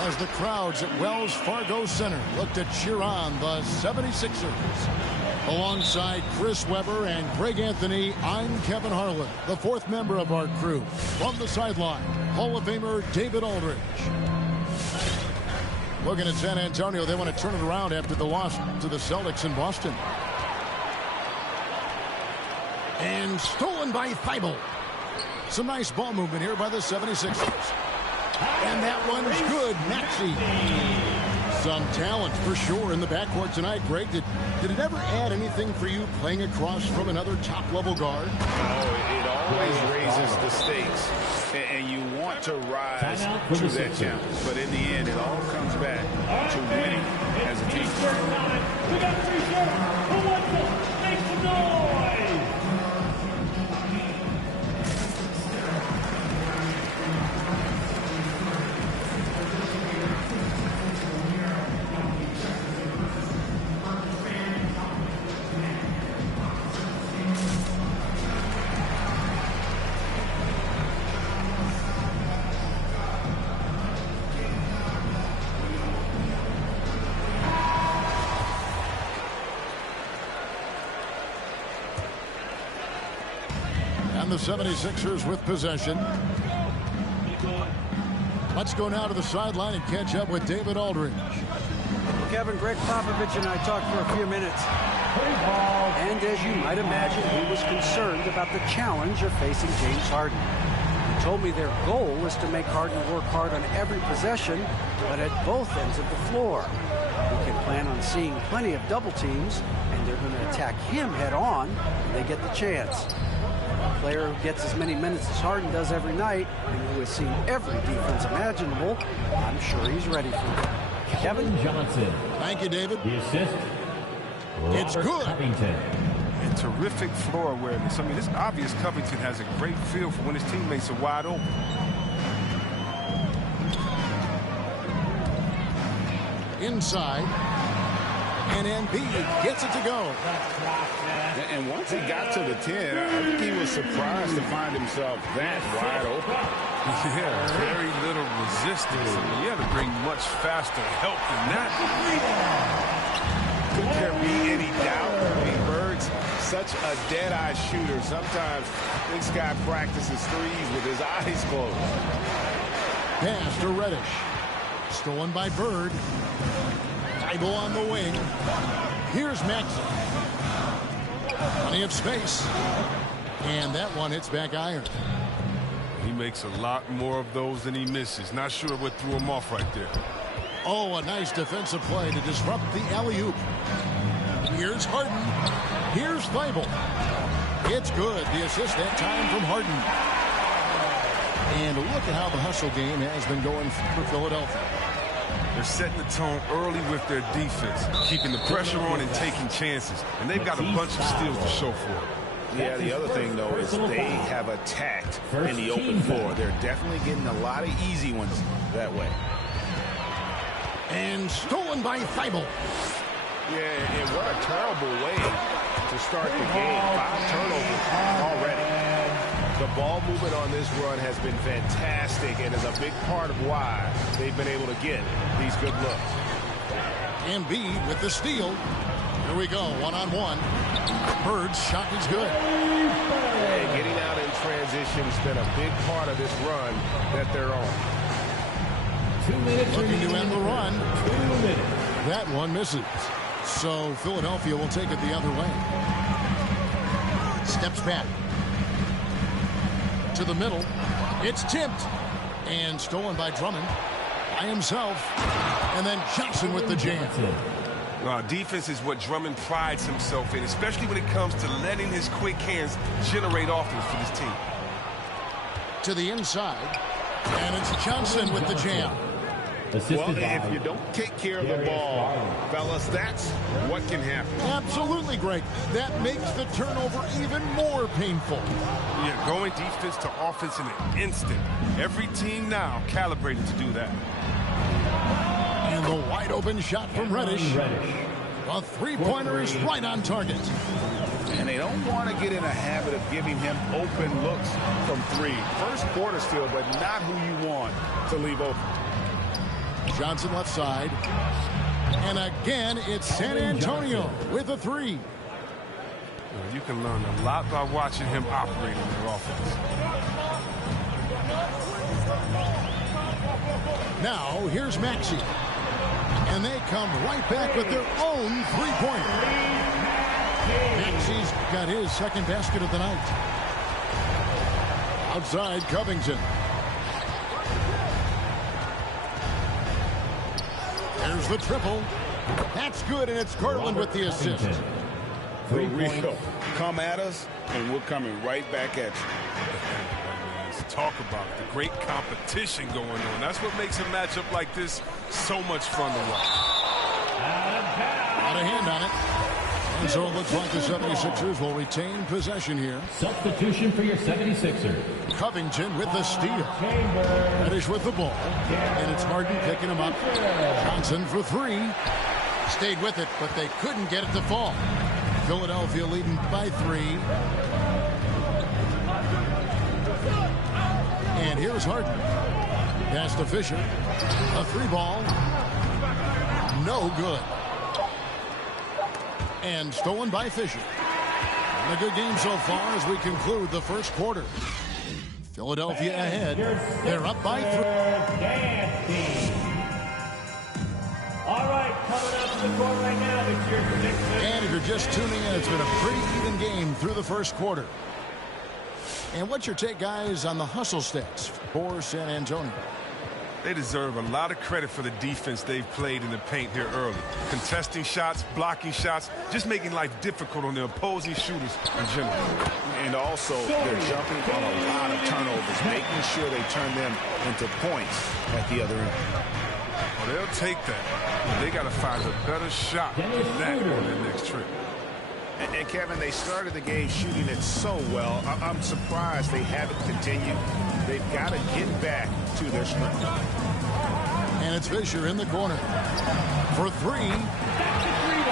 As the crowds at Wells Fargo Center look to cheer on the 76ers. Alongside Chris Webber and Greg Anthony, I'm Kevin Harlan, the fourth member of our crew. From the sideline, Hall of Famer David Aldridge. Looking at San Antonio, they want to turn it around after the loss to the Celtics in Boston. And stolen by Thibault. Some nice ball movement here by the 76ers. And that one's good. Maxey. Some talent for sure in the backcourt tonight. Greg, did it ever add anything for you playing across from another top-level guard? Oh, it always raises the stakes. And you want to rise to that challenge. But in the end, it all comes back to winning as a team. We got 3 shots. Who wants it? Make some noise. The 76ers with possession. Let's go now to the sideline and catch up with David Aldridge. Kevin, Greg Popovich and I talked for a few minutes. And as you might imagine, he was concerned about the challenge of facing James Harden. He told me their goal is to make Harden work hard on every possession, but at both ends of the floor. We can plan on seeing plenty of double teams, and they're going to attack him head on when they get the chance. A player who gets as many minutes as Harden does every night and who has seen every defense imaginable, I'm sure he's ready for it. Kevin Johnson. Thank you, David. The assist. It's good. Covington. And terrific floor awareness. I mean, it's obvious Covington has a great feel for when his teammates are wide open. Inside. And Embiid gets it to go. And once he got to the 10, I think he was surprised to find himself that wide open. Yeah, very little resistance. I mean, you had to bring much faster help than that. Could there be any doubt? I mean, Bird's such a dead-eye shooter. Sometimes this guy practices threes with his eyes closed. Pass to Reddish. Stolen by Bird. Thibault on the wing. Here's Maxey. Plenty of space. And that one hits back iron. He makes a lot more of those than he misses. Not sure what threw him off right there. Oh, a nice defensive play to disrupt the alley-oop. Here's Harden. Here's Thibault. It's good. The assist that time from Harden. And look at how the hustle game has been going for Philadelphia. They're setting the tone early with their defense, keeping the pressure on and taking chances. And they've got a bunch of steals to show for it. Yeah, the other thing, though, is they have attacked in the open floor. They're definitely getting a lot of easy ones that way. And stolen by Thibault. Yeah, and what a terrible way to start the game. 5 turnovers already. The ball movement on this run has been fantastic and is a big part of why they've been able to get these good looks. Embiid with the steal. Here we go, one-on-one. Bird's shot is good. And getting out in transition has been a big part of this run that they're on. 2 minutes. Looking to end the run. 2 minutes. That one misses. So Philadelphia will take it the other way. Steps back. To the middle. It's tipped. And stolen by Drummond. By himself. And then Johnson with the jam. Defense is what Drummond prides himself in, especially when it comes to letting his quick hands generate offense for this team. To the inside. And it's Johnson with the jam. Well, if you don't take care of the ball, fellas, that's what can happen. Absolutely, Greg. That makes the turnover even more painful. Yeah, going defense to offense in an instant. Every team now calibrated to do that. And the wide open shot from Reddish. A three-pointer is right on target. And they don't want to get in a habit of giving him open looks from 3. First quarter still, but not who you want to leave open. Johnson left side. And again, it's San Antonio with a 3. You can learn a lot by watching him operate in their offense. Now, here's Maxey. And they come right back with their own three-pointer. Maxey's got his second basket of the night. Outside, Covington. There's the triple. That's good, and it's Garland with the assist. For real. Come at us, and we're coming right back at you. Let's talk about the great competition going on. That's what makes a matchup like this so much fun to watch. Out of hand on it. And so it looks like the 76ers will retain possession here. Substitution for your 76ers. Covington with the steal. Reddish with the ball. And it's Harden picking him up. Johnson for 3. Stayed with it, but they couldn't get it to fall. Philadelphia leading by 3. And here's Harden. Pass to Fisher. A 3-ball. No good. And stolen by Fisher. A good game so far as we conclude the first quarter. Philadelphia ahead. They're up by 3. All right, coming up to the court right now, it's your Sixers. And if you're just tuning in, it's been a pretty even game through the first quarter. And what's your take, guys, on the hustle stats for San Antonio? They deserve a lot of credit for the defense they've played in the paint here early. Contesting shots, blocking shots, just making life difficult on the opposing shooters in general. And also, they're jumping on a lot of turnovers, making sure they turn them into points at the other end. Well, they'll take that. They got to find a better shot than that on their next trip. And Kevin, they started the game shooting it so well. I'm surprised they haven't continued. They've got to get back to their strength. And it's Fisher in the corner for 3.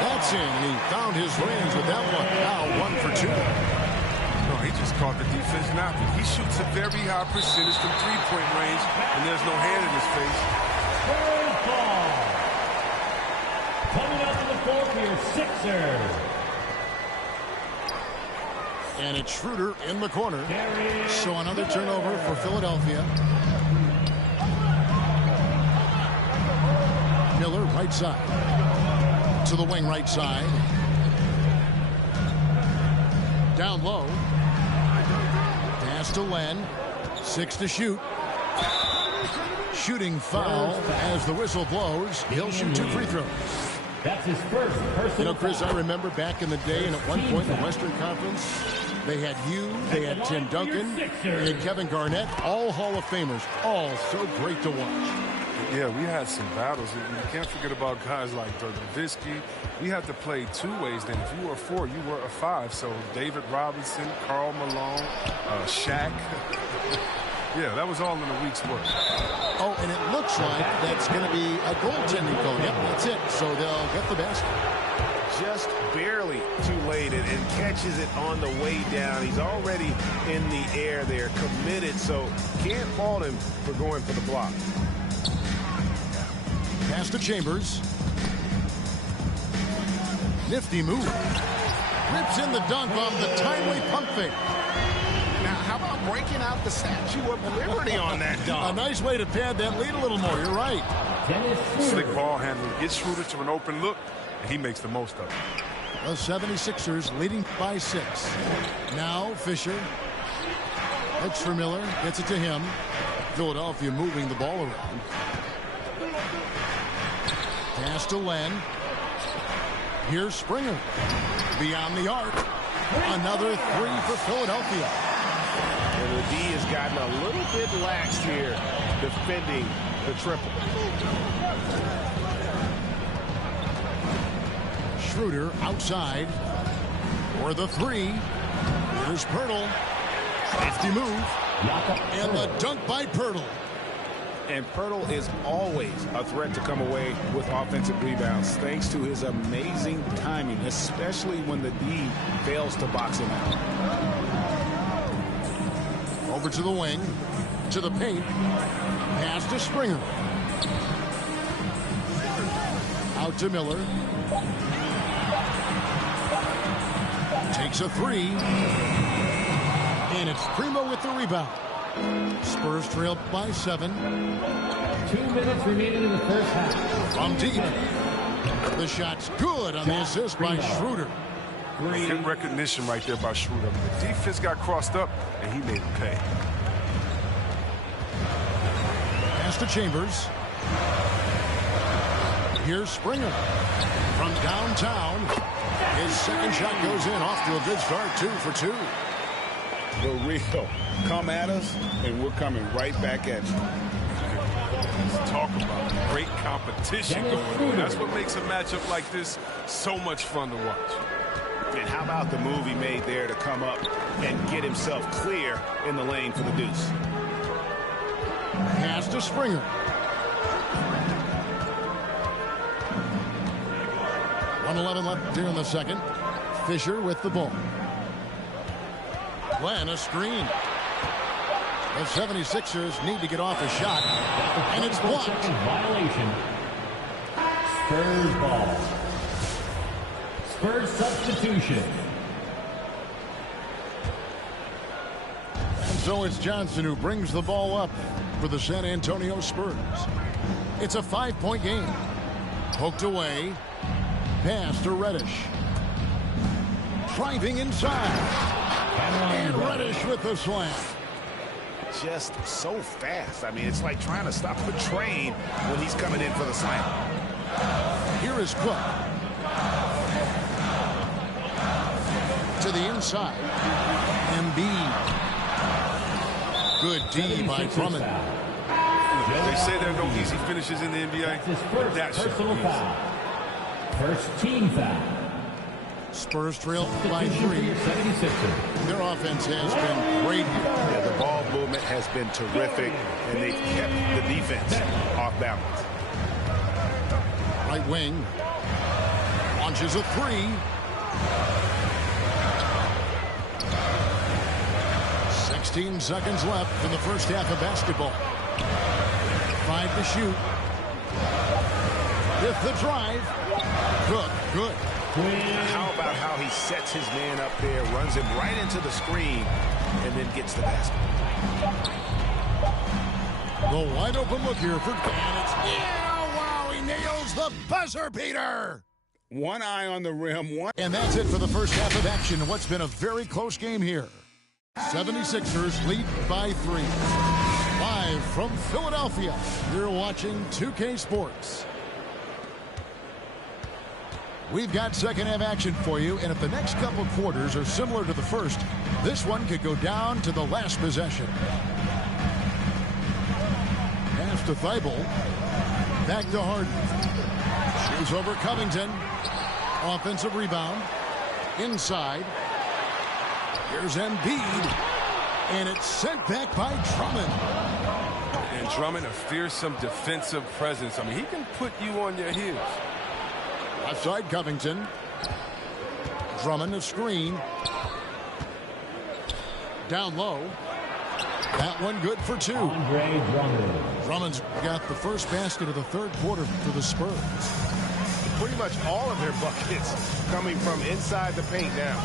That's in. He found his range with that one. Now 1 for 2. No, he just caught the defense napping. He shoots a very high percentage from three-point range, and there's no hand in his face. Third ball. Coming up to the court for your Sixers. And it's Schroeder in the corner. So another turnover for Philadelphia. Miller right side. To the wing right side. Down low. Pass to Len. 6 to shoot. Shooting foul as the whistle blows. He'll shoot 2 free throws. That's his first personal. You know, Chris, I remember back in the day and at one point in the Western Conference, they had you, they had Tim Duncan, they had Kevin Garnett, all Hall of Famers, all so great to watch. Yeah, we had some battles. You can't forget about guys like Dirk Nowitzki. We had to play 2 ways then. If you were a 4, you were a 5. So David Robinson, Karl Malone, Shaq. Yeah, that was all in a week's work. Oh, and it looks like that's going to be a goaltending call. Yep, that's it. So they'll get the basket. just barely too late and catches it on the way down. He's already in the air there, committed, so can't fault him for going for the block. Pass to Chambers. Nifty move. Rips in the dunk off the timely pump fake. Now, how about breaking out the Statue of Liberty on that dunk? A nice way to pad that lead a little more. You're right. Slick ball handling. Gets Schroeder to an open look, and he makes the most of it. The 76ers leading by 6. Now Fisher. Looks for Miller. Gets it to him. Philadelphia moving the ball around. Pass to Len. Here's Springer. Beyond the arc. Another 3 for Philadelphia. And the D has gotten a little bit lax here defending the triple. Schroeder outside for the 3. Here's Pirtle. Safety move. And the dunk by Pirtle. And Pirtle is always a threat to come away with offensive rebounds thanks to his amazing timing, especially when the D fails to box him out. Over to the wing, to the paint. Pass to Springer. Out to Miller. Takes a 3. And it's Primo with the rebound. Spurs trail by 7. 2 minutes remaining in the first half. From deep. The shot's good on the assist by Schroeder. Good recognition right there by Schroeder. The defense got crossed up, and he made him pay. Pass to Chambers. Here's Springer. From downtown. His second shot goes in. Off to a good start. 2 for 2. The real. Come at us, and we're coming right back at you. Let's talk about great competition going on. That's what makes a matchup like this so much fun to watch. And how about the move he made there to come up and get himself clear in the lane for the deuce? Pass to Springer. .111 left here in the second. Fisher with the ball. Glenn, a screen. The 76ers need to get off a shot, and it's blocked. Violation. Spurs ball. Spurs substitution. And so it's Johnson who brings the ball up for the San Antonio Spurs. It's a 5-point game. Poked away. Pass to Reddish. Driving inside. And Reddish with the slam. Just so fast. I mean, it's like trying to stop a train when he's coming in for the slam. Here is Cook. To the inside. Embiid. Good D by Drummond. They say there are no easy finishes in the NBA, but that should be easy. First team foul. Spurs trail by 3. Their offense has been great here. Yeah, the ball movement has been terrific, and they've kept the defense off balance. Right wing. Launches a 3. 16 seconds left in the first half of basketball. 5 to shoot. With the drive. Cook, good. How about how he sets his man up there, runs him right into the screen, and then gets the basket. The wide open look here for wow, he nails the buzzer beater. One eye on the rim. And that's it for the first half of action in what's been a very close game here. 76ers lead by 3. Live from Philadelphia, you're watching 2K Sports. We've got second half action for you, and if the next couple quarters are similar to the first, this one could go down to the last possession. Pass to Thibault. Back to Harden. Shoots over Covington. Offensive rebound. Inside. Here's Embiid. And it's sent back by Drummond. And Drummond, a fearsome defensive presence. I mean, he can put you on your heels. Left side, Covington. Drummond a screen. Down low. That one good for 2. Drummond's got the first basket of the third quarter for the Spurs. Pretty much all of their buckets coming from inside the paint now.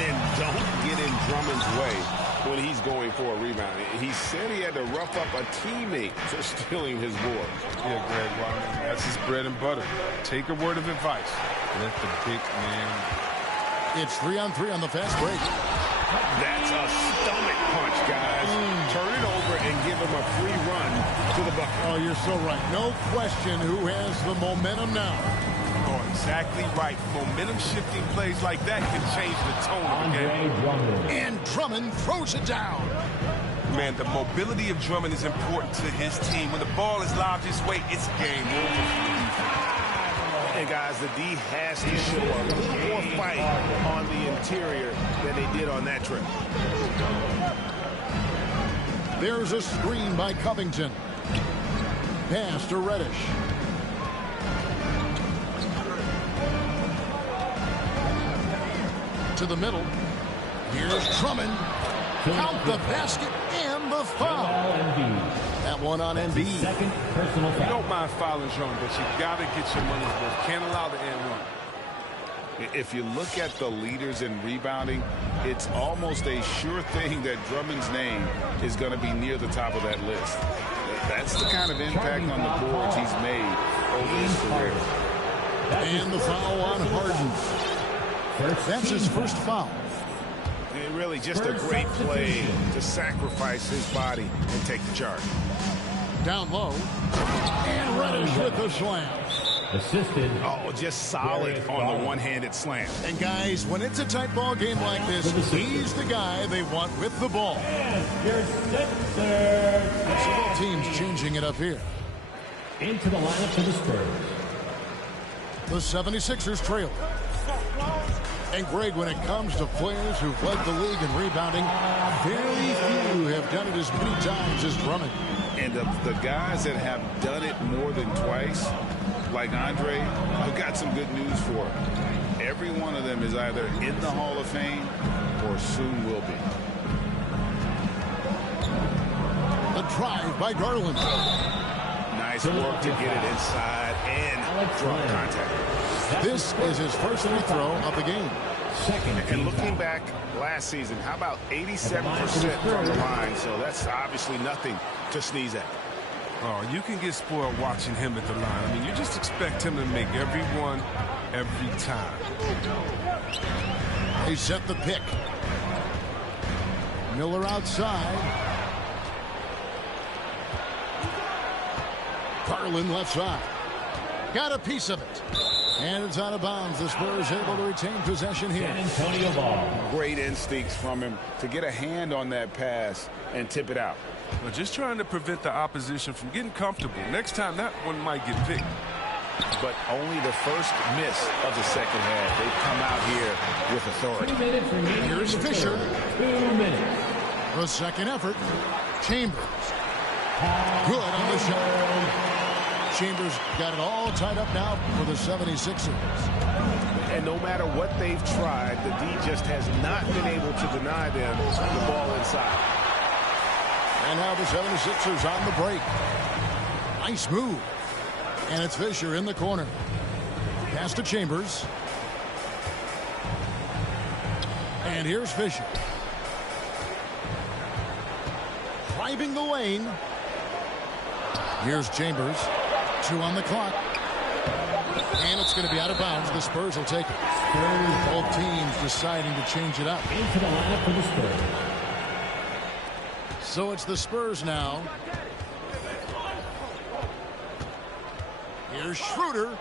And don't get in Drummond's way when he's going for a rebound. He said he had to rough up a teammate for stealing his board. Yeah, Greg, well, I mean, that's his bread and butter. Take a word of advice. Let the big man. It's 3-on-3 on the fast break. That's a stomach punch, guys. Turn it over and give him a free run to the bucket. Oh, you're so right. No question who has the momentum now. Oh, exactly right. Momentum-shifting plays like that can change the tone of the game. And Drummond throws it down. Man, the mobility of Drummond is important to his team. When the ball is lobbed his way, it's game over. And guys, the D has to show a little more fight on the interior than they did on that trip. There's a screen by Covington. Pass to Reddish. To the middle. Here's Drummond. Count the basket and the foul. That one on Embiid. Second personal foul. You don't mind fouling, John, but you got to get your money's worth. Can't allow the and one. If you look at the leaders in rebounding, it's almost a sure thing that Drummond's name is going to be near the top of that list. That's the kind of impact on the boards he's made over his career. And the foul on Harden. That's his first foul. And really just a great play to sacrifice his body and take the charge. Down low. And Reddish with the slam. Assisted. Oh, just solid on the one-handed slam. And guys, when it's a tight ball game like this, he's the guy they want with the ball. So both teams changing it up here. Into the lineup for the Spurs. The 76ers trail. And Greg, when it comes to players who've led the league in rebounding, very few have done it as many times as Drummond. And the guys that have done it more than twice, like Andre, I've got some good news for him. Every one of them is either in the Hall of Fame or soon will be. The drive by Garland. Nice work to get it inside and draw contact. This is his first free throw of the game. And looking back last season, how about 87% from the line? So that's obviously nothing to sneeze at. Oh, you can get spoiled watching him at the line. I mean, you just expect him to make every one, every time. They set the pick. Miller outside. Garland left side. Got a piece of it. And it's out of bounds. The Spurs able to retain possession here. Antonio Ball. Great instincts from him to get a hand on that pass and tip it out. Well, just trying to prevent the opposition from getting comfortable. Next time, that one might get picked. But only the first miss of the second half. They come out here with authority. 2 minutes remaining. Here's Fisher. 2 minutes. The second effort. Chambers. Good on the shot. Chambers got it all tied up now for the 76ers. And no matter what they've tried, the D just has not been able to deny them the ball inside. And now the 76ers on the break. Nice move. And it's Fisher in the corner. Pass to Chambers. And here's Fisher. Driving the lane. Here's Chambers. 2 on the clock. And it's going to be out of bounds. The Spurs will take it. Both teams deciding to change it up. Into the lineup for the Spurs. So it's the Spurs now. Here's Schroeder.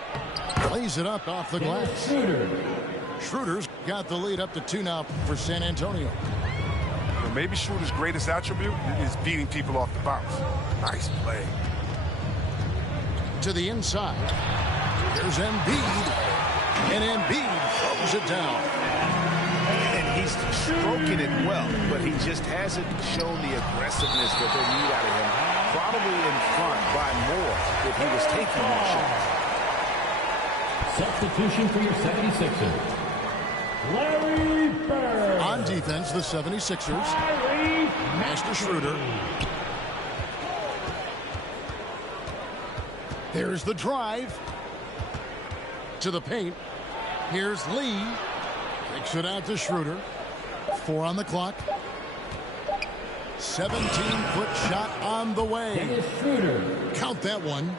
Lays it up off the glass. Schroeder's got the lead up to 2 now for San Antonio. Well, maybe Schroeder's greatest attribute is beating people off the bounce. Nice play. To the inside. There's Embiid. And Embiid throws it down. And he's stroking it well, but he just hasn't shown the aggressiveness that they need out of him. Probably in front by more if he was taking more shots. Substitution for your 76ers. Larry Bird. On defense, the 76ers. Master Schroeder. There's the drive. To the paint. Here's Lee. Kicks it out to Schroeder. 4 on the clock. 17-foot shot on the way. Dennis Schroeder. Count that one.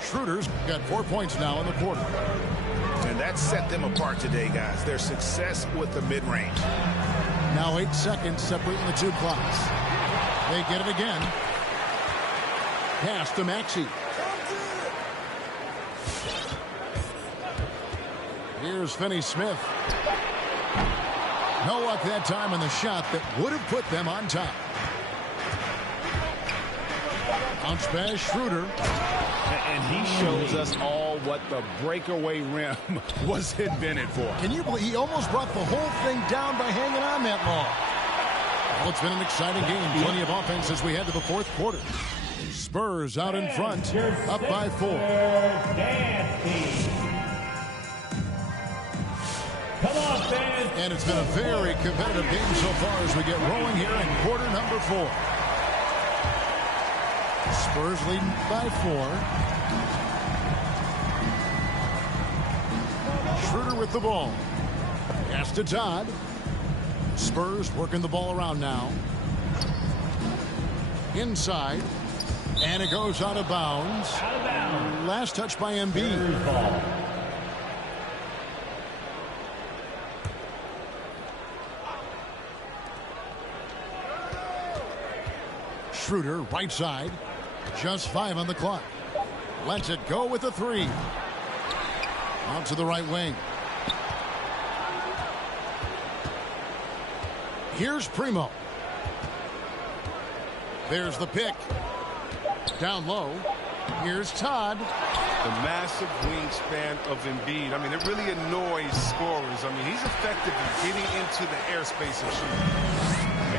Schroeder's got 4 points now in the quarter. And that set them apart today, guys. Their success with the mid-range. Now 8 seconds separating the two clocks. They get it again. Pass to Maxey. Here's Finney-Smith. No luck that time on the shot that would have put them on top. Bounce pass, Schroeder. And he shows us all what the breakaway rim was invented for. Can you believe he almost brought the whole thing down by hanging on that long? Well, it's been an exciting game. Plenty of offense as we head to the fourth quarter. Spurs out in front, up by 4. Come on, fans. And it's been a very competitive game so far as we get rolling here in quarter number 4. Spurs leading by 4. Schroeder with the ball. Pass to Todd. Spurs working the ball around now. Inside. And it goes out of bounds. Out of bounds. Last touch by Embiid. Ball. Schroeder, right side. Just 5 on the clock. Lets it go with a 3. Out to the right wing. Here's Primo. There's the pick. Down low. Here's Todd. The massive wingspan of Embiid. I mean, it really annoys scorers. I mean, he's effective in getting into the airspace and shooting.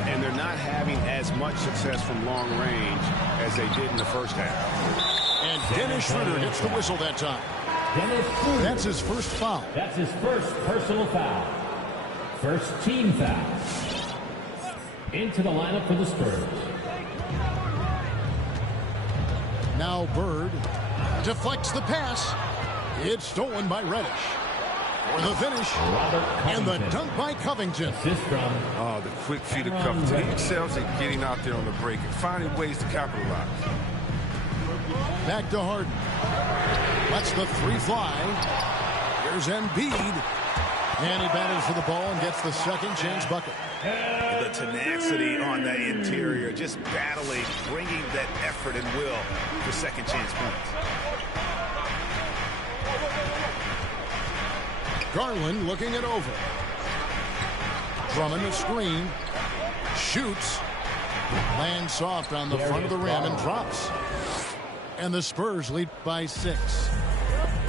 And they're not having as much success from long range as they did in the first half. And Dennis Schroeder hits the whistle that time. Dennis Schroeder. That's his first foul. That's his first personal foul. First team foul. Into the lineup for the Spurs. Now Bird deflects the pass. It's stolen by Reddish. For the finish. And the dunk by Covington. Assist from. Oh, the quick feet of Covington. He excels at getting out there on the break and finding ways to capitalize. Back to Harden. Lets the 3 fly. Here's Embiid. And he battles for the ball and gets the second chance bucket. The tenacity on the interior, just battling, bringing that effort and will for second chance points. Garland looking it over. Drummond a screen. Shoots. Lands soft on the front of the rim and drops. And the Spurs lead by 6.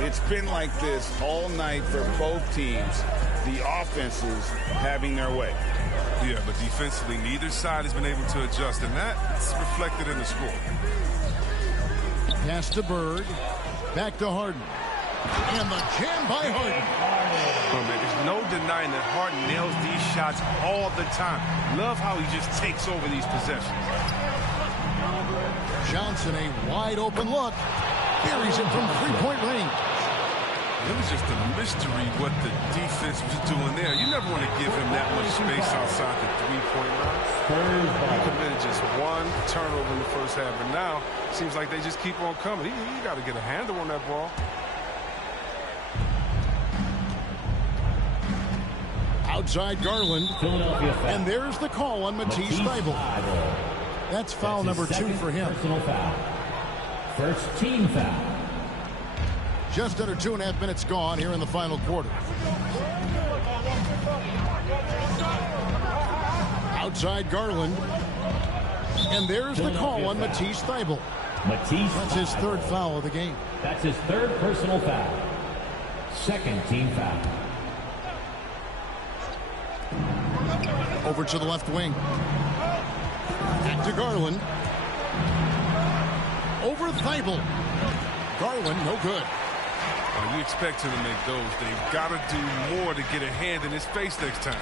It's been like this all night for both teams. The offenses having their way. Yeah, but defensively, neither side has been able to adjust, and that's reflected in the score. Pass to Bird. Back to Harden. And the jam by Harden. Oh, man, there's no denying that Harden nails these shots all the time. Love how he just takes over these possessions. Johnson, a wide open look. Buries it from 3-point range. It was just a mystery what the defense was doing there. You never want to give him that much space outside the 3-point line. He committed just 1 turnover in the first half, and now it seems like they just keep on coming. He got to get a handle on that ball. Outside Garland. And there's the call on Matisse Thybulle. That's foul number 2 for him. Personal foul. First team foul. Just under 2.5 minutes gone here in the final quarter. Outside Garland. And there's the call on Matisse Thybulle. That's his 3rd foul of the game. That's his 3rd personal foul. Second team foul. Over to the left wing. Back to Garland. Over Thybulle. Garland, no good. You expect him to make those. They've got to do more to get a hand in his face next time.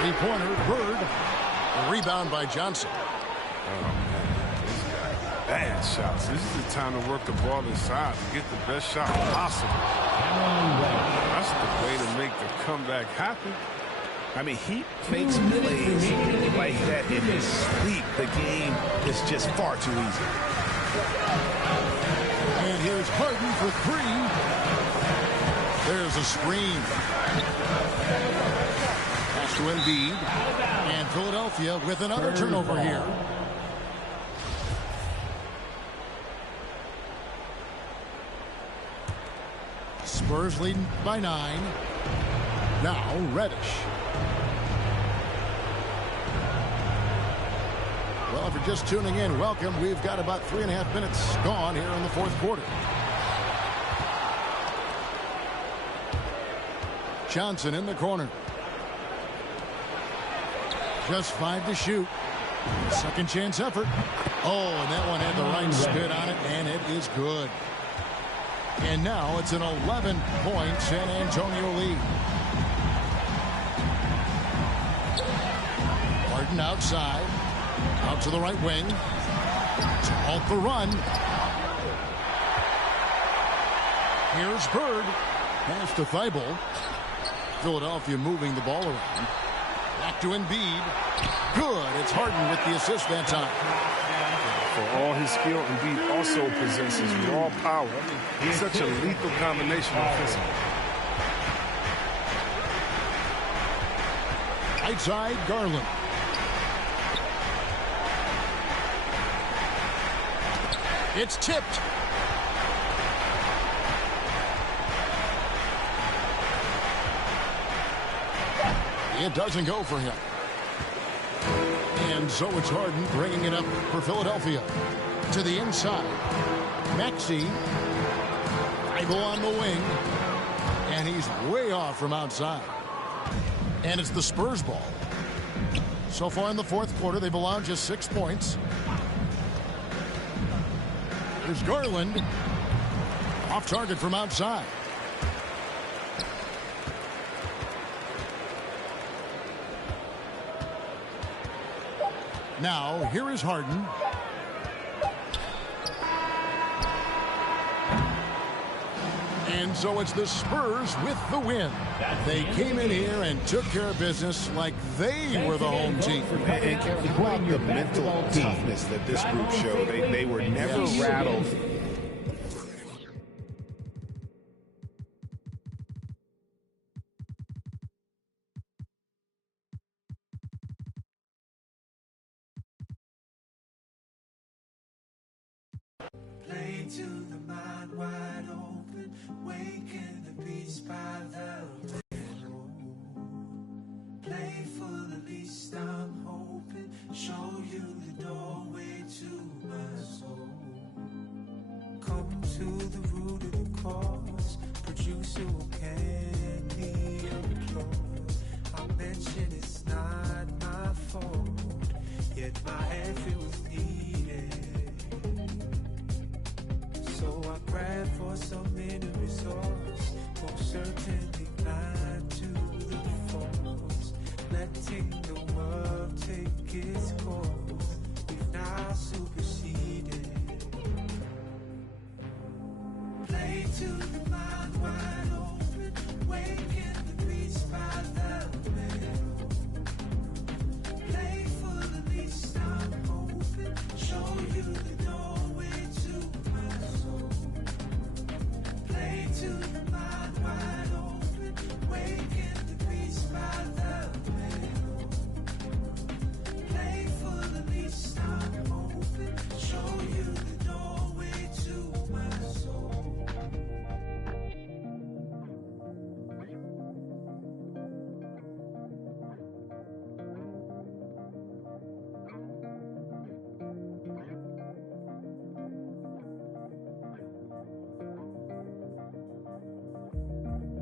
Three-pointer, Bird. A rebound by Johnson. Oh, man. This guy, bad shots. This is the time to work the ball inside to get the best shot possible. That's the way to make the comeback happen. I mean, he makes plays like that in his sleep. The game is just far too easy. And here's Harden for three. There's a screen. Pass to Embiid. And Philadelphia with another turnover here. Spurs leading by 9. Now Reddish. Well, if you're just tuning in, welcome. We've got about 3.5 minutes gone here in the fourth quarter. Johnson in the corner. Just 5 to shoot. Second chance effort. Oh, and that one had the right spin on it, and it is good. And now it's an 11-point San Antonio lead. Harden outside. Out to the right wing. To halt the run. Here's Bird. Pass to Thibault. Philadelphia moving the ball around. Back to Embiid. Good. It's Harden with the assist that time. For all his skill, Embiid also possesses raw power. He's such a lethal combination offensively. Right side, Garland. It's tipped. It doesn't go for him. And so it's Harden bringing it up for Philadelphia. To the inside. Maxey. Thibault on the wing. And he's way off from outside. And it's the Spurs ball. So far in the fourth quarter, they've allowed just 6 points. There's Garland. Off target from outside. Now, here is Harden. And so it's the Spurs with the win. They came in here and took care of business like they were the home team. And Kevin, about the mental toughness that this group showed. They were never rattled. Play to the mind wide open, waking the beast by the window. Play for the least I'm hoping, show you the doorway to my soul. Come to the root of the cause, producer who can be employed. I mention it's not my fault, yet my effort was needed. So I grab for some inner resource, most certainly blind to the force, letting the world take its course. We've now superseded. Play to the mind wide open, waking the beast by the middle. Play for the least I'm hoping, show you the doorway to my soul. Play to the mind wide open, waking the beast by the middle. Play for the least I'm hoping, show you the doorway to my soul.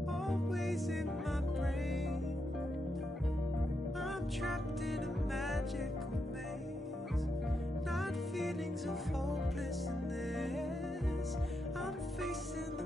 Always in my brain, I'm trapped in a magical maze, not feelings of hopelessness. I'm facing the